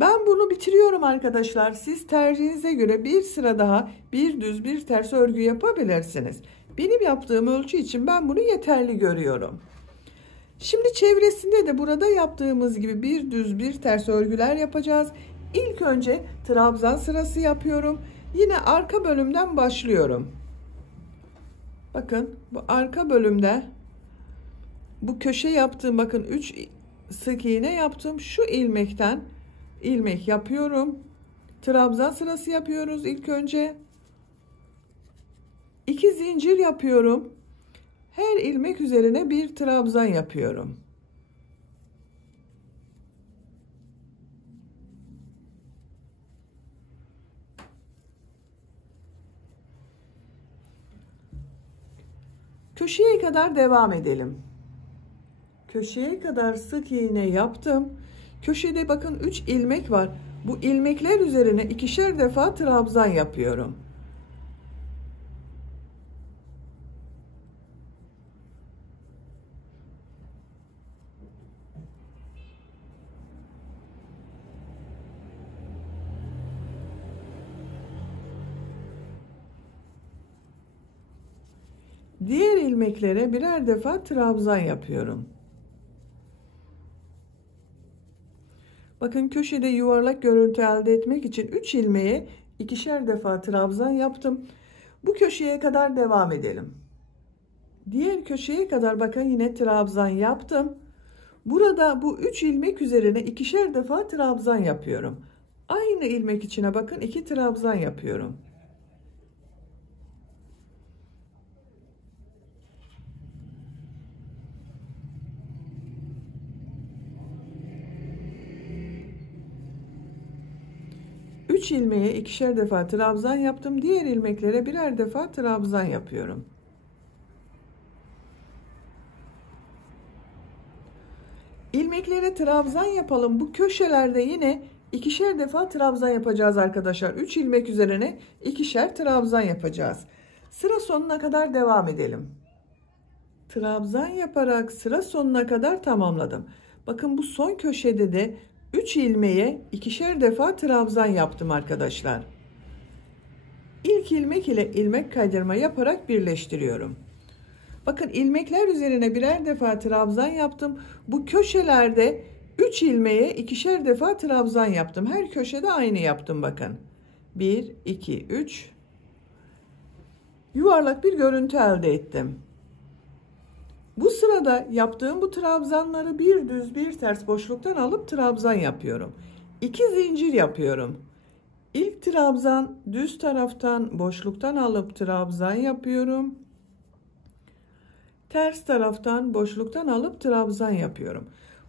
Ben bunu bitiriyorum arkadaşlar. Siz tercihinize göre bir sıra daha bir düz bir ters örgü yapabilirsiniz. Benim yaptığım ölçü için ben bunu yeterli görüyorum. Şimdi çevresinde de burada yaptığımız gibi bir düz bir ters örgüler yapacağız. İlk önce trabzan sırası yapıyorum. Yine arka bölümden başlıyorum. Bakın bu arka bölümde bu köşe yaptığım, bakın 3 sık iğne yaptım. Şu ilmekten ilmek yapıyorum. Trabzan sırası yapıyoruz ilk önce. 2 zincir yapıyorum. Her ilmek üzerine bir trabzan yapıyorum. Köşeye kadar devam edelim. Köşeye kadar sık iğne yaptım. Köşede bakın 3 ilmek var. Bu ilmekler üzerine ikişer defa trabzan yapıyorum. Diğer ilmeklere birer defa trabzan yapıyorum. Bakın köşede yuvarlak görüntü elde etmek için 3 ilmeğe ikişer defa trabzan yaptım. Bu köşeye kadar devam edelim. Diğer köşeye kadar bakın yine trabzan yaptım. Burada bu 3 ilmek üzerine ikişer defa trabzan yapıyorum. Aynı ilmek içine bakın 2 trabzan yapıyorum. Üç ilmeğe ikişer defa trabzan yaptım. Diğer ilmeklere birer defa trabzan yapıyorum. İlmeklere trabzan yapalım. Bu köşelerde yine ikişer defa trabzan yapacağız arkadaşlar. 3 ilmek üzerine ikişer trabzan yapacağız. Sıra sonuna kadar devam edelim. Trabzan yaparak sıra sonuna kadar tamamladım. Bakın bu son köşede de 3 ilmeğe ikişer defa trabzan yaptım arkadaşlar. İlk ilmek ile ilmek kaydırma yaparak birleştiriyorum. Bakın ilmekler üzerine birer defa trabzan yaptım. Bu köşelerde 3 ilmeğe ikişer defa trabzan yaptım. Her köşede aynı yaptım bakın. 1, 2, 3. Yuvarlak bir görüntü elde ettim. Bu sırada yaptığım bu trabzanları bir düz bir ters boşluktan alıp trabzan yapıyorum. 2 zincir yapıyorum. İlk trabzan düz taraftan boşluktan alıp trabzan yapıyorum. Ters taraftan boşluktan alıp trabzan yapıyorum.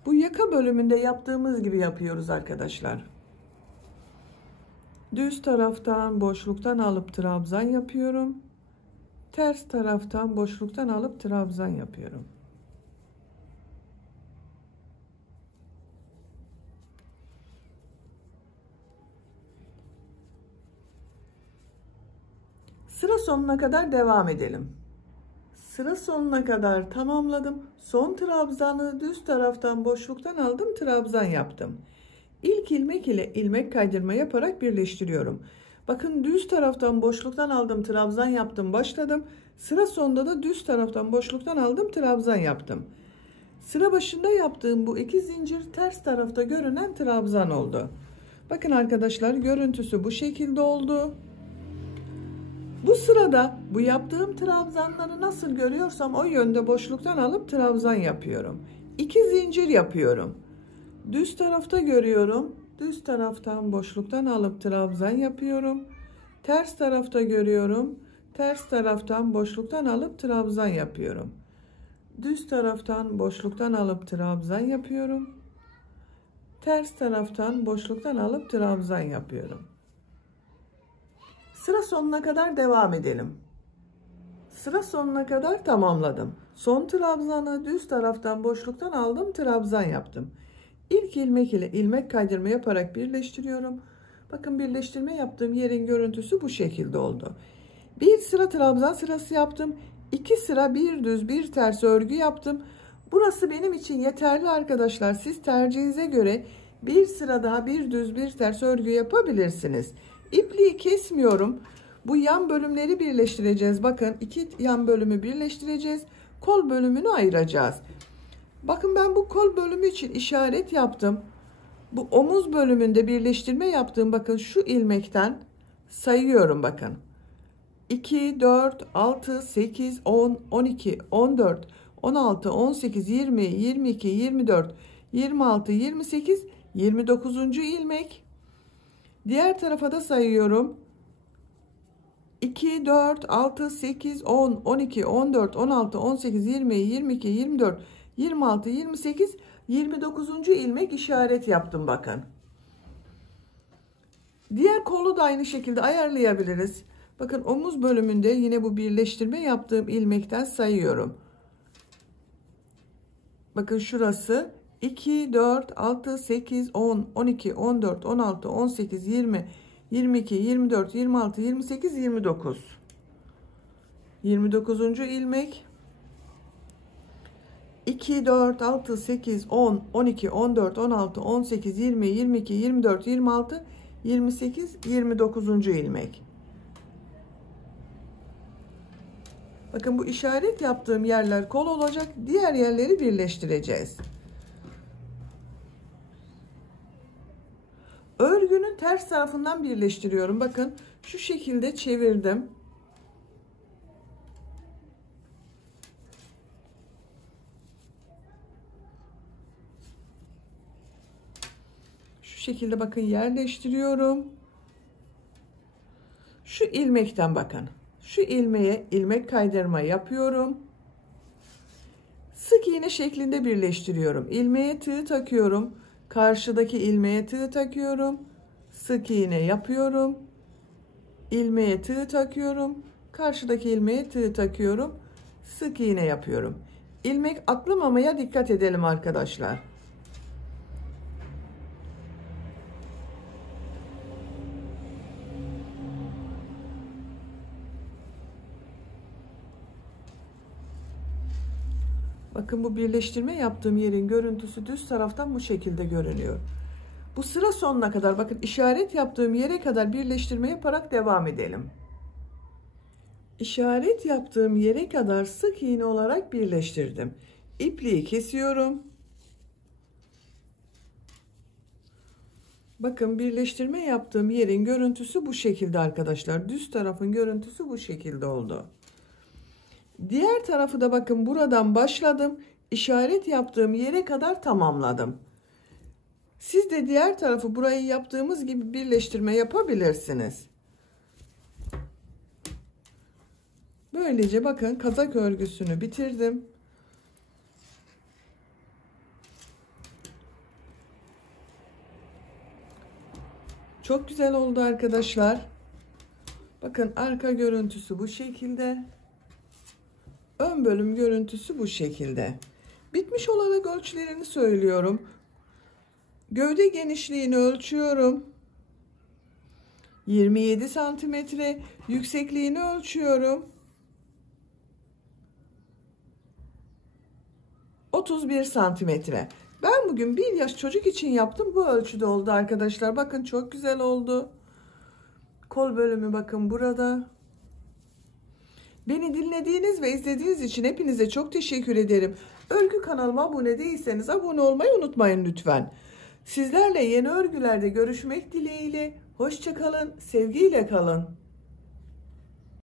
Bu yaka bölümünde yaptığımız gibi yapıyoruz arkadaşlar. Düz taraftan boşluktan alıp trabzan yapıyorum. Ters taraftan boşluktan alıp trabzan yapıyorum. Sıra sonuna kadar devam edelim. Sıra sonuna kadar tamamladım. Son trabzanı düz taraftan boşluktan aldım, trabzan yaptım. İlk ilmek ile ilmek kaydırma yaparak birleştiriyorum. Bakın düz taraftan boşluktan aldım, trabzan yaptım, başladım. Sıra sonunda da düz taraftan boşluktan aldım, trabzan yaptım. Sıra başında yaptığım bu 2 zincir ters tarafta görünen trabzan oldu. Bakın arkadaşlar, görüntüsü bu şekilde oldu. Bu sırada bu yaptığım trabzanları nasıl görüyorsam o yönde boşluktan alıp trabzan yapıyorum. 2 zincir yapıyorum. Düz tarafta görüyorum. Düz taraftan boşluktan alıp trabzan yapıyorum. Ters tarafta görüyorum. Ters taraftan boşluktan alıp trabzan yapıyorum. Düz taraftan boşluktan alıp trabzan yapıyorum. Ters taraftan boşluktan alıp trabzan yapıyorum. Sıra sonuna kadar devam edelim. Sıra sonuna kadar tamamladım. Son trabzanı düz taraftan boşluktan aldım, trabzan yaptım. İlk ilmek ile ilmek kaydırma yaparak birleştiriyorum. Bakın birleştirme yaptığım yerin görüntüsü bu şekilde oldu. Bir sıra trabzan sırası yaptım. 2 sıra bir düz bir ters örgü yaptım. Burası benim için yeterli arkadaşlar. Siz tercihinize göre bir sıra daha bir düz bir ters örgü yapabilirsiniz. İpliği kesmiyorum. Bu yan bölümleri birleştireceğiz. Bakın 2 yan bölümü birleştireceğiz. Kol bölümünü ayıracağız. Bakın ben bu kol bölümü için işaret yaptım. Bu omuz bölümünde birleştirme yaptığım bakın şu ilmekten sayıyorum bakın. 2, 4, 6, 8, 10, 12, 14, 16, 18, 20, 22, 24, 26, 28, 29. ilmek. Diğer tarafa da sayıyorum. 2, 4, 6, 8, 10, 12, 14, 16, 18, 20, 22, 24, 26, 28, 29. ilmek işaret yaptım bakın. Diğer kolu da aynı şekilde ayarlayabiliriz. Bakın omuz bölümünde yine bu birleştirme yaptığım ilmekten sayıyorum. Bakın şurası 2, 4, 6, 8, 10, 12, 14, 16, 18, 20, 22, 24, 26, 28, 29. 29. ilmek. 2, 4, 6, 8, 10, 12, 14, 16, 18, 20, 22, 24, 26, 28, 29. ilmek. Bakın bu işaret yaptığım yerler kol olacak. Diğer yerleri birleştireceğiz. Örgünün ters tarafından birleştiriyorum. Bakın şu şekilde çevirdim. Şu şekilde bakın yerleştiriyorum. Şu ilmekten bakın. Şu ilmeğe ilmek kaydırma yapıyorum. Sık iğne şeklinde birleştiriyorum. İlmeğe tığ takıyorum. Karşıdaki ilmeğe tığ takıyorum. Sık iğne yapıyorum. İlmeğe tığ takıyorum. Karşıdaki ilmeğe tığ takıyorum. Sık iğne yapıyorum. İlmek atlamamaya dikkat edelim arkadaşlar. Bakın bu birleştirme yaptığım yerin görüntüsü düz taraftan bu şekilde görünüyor. Bu sıra sonuna kadar bakın işaret yaptığım yere kadar birleştirme yaparak devam edelim. İşaret yaptığım yere kadar sık iğne olarak birleştirdim. İpliği kesiyorum. Bakın birleştirme yaptığım yerin görüntüsü bu şekilde arkadaşlar. Düz tarafın görüntüsü bu şekilde oldu. Diğer tarafı da bakın buradan başladım. İşaret yaptığım yere kadar tamamladım. Siz de diğer tarafı burayı yaptığımız gibi birleştirme yapabilirsiniz. Böylece bakın kazak örgüsünü bitirdim. Çok güzel oldu arkadaşlar. Bakın arka görüntüsü bu şekilde. Ön bölüm görüntüsü bu şekilde. Bitmiş olarak ölçülerini söylüyorum. Gövde genişliğini ölçüyorum. 27 santimetre. Yüksekliğini ölçüyorum. 31 santimetre. Ben bugün 1 yaş çocuk için yaptım. Bu ölçüde oldu arkadaşlar. Bakın çok güzel oldu. Kol bölümü bakın burada. Beni dinlediğiniz ve izlediğiniz için hepinize çok teşekkür ederim. Örgü kanalıma abone değilseniz abone olmayı unutmayın lütfen. Sizlerle yeni örgülerde görüşmek dileğiyle. Hoşça kalın, sevgiyle kalın.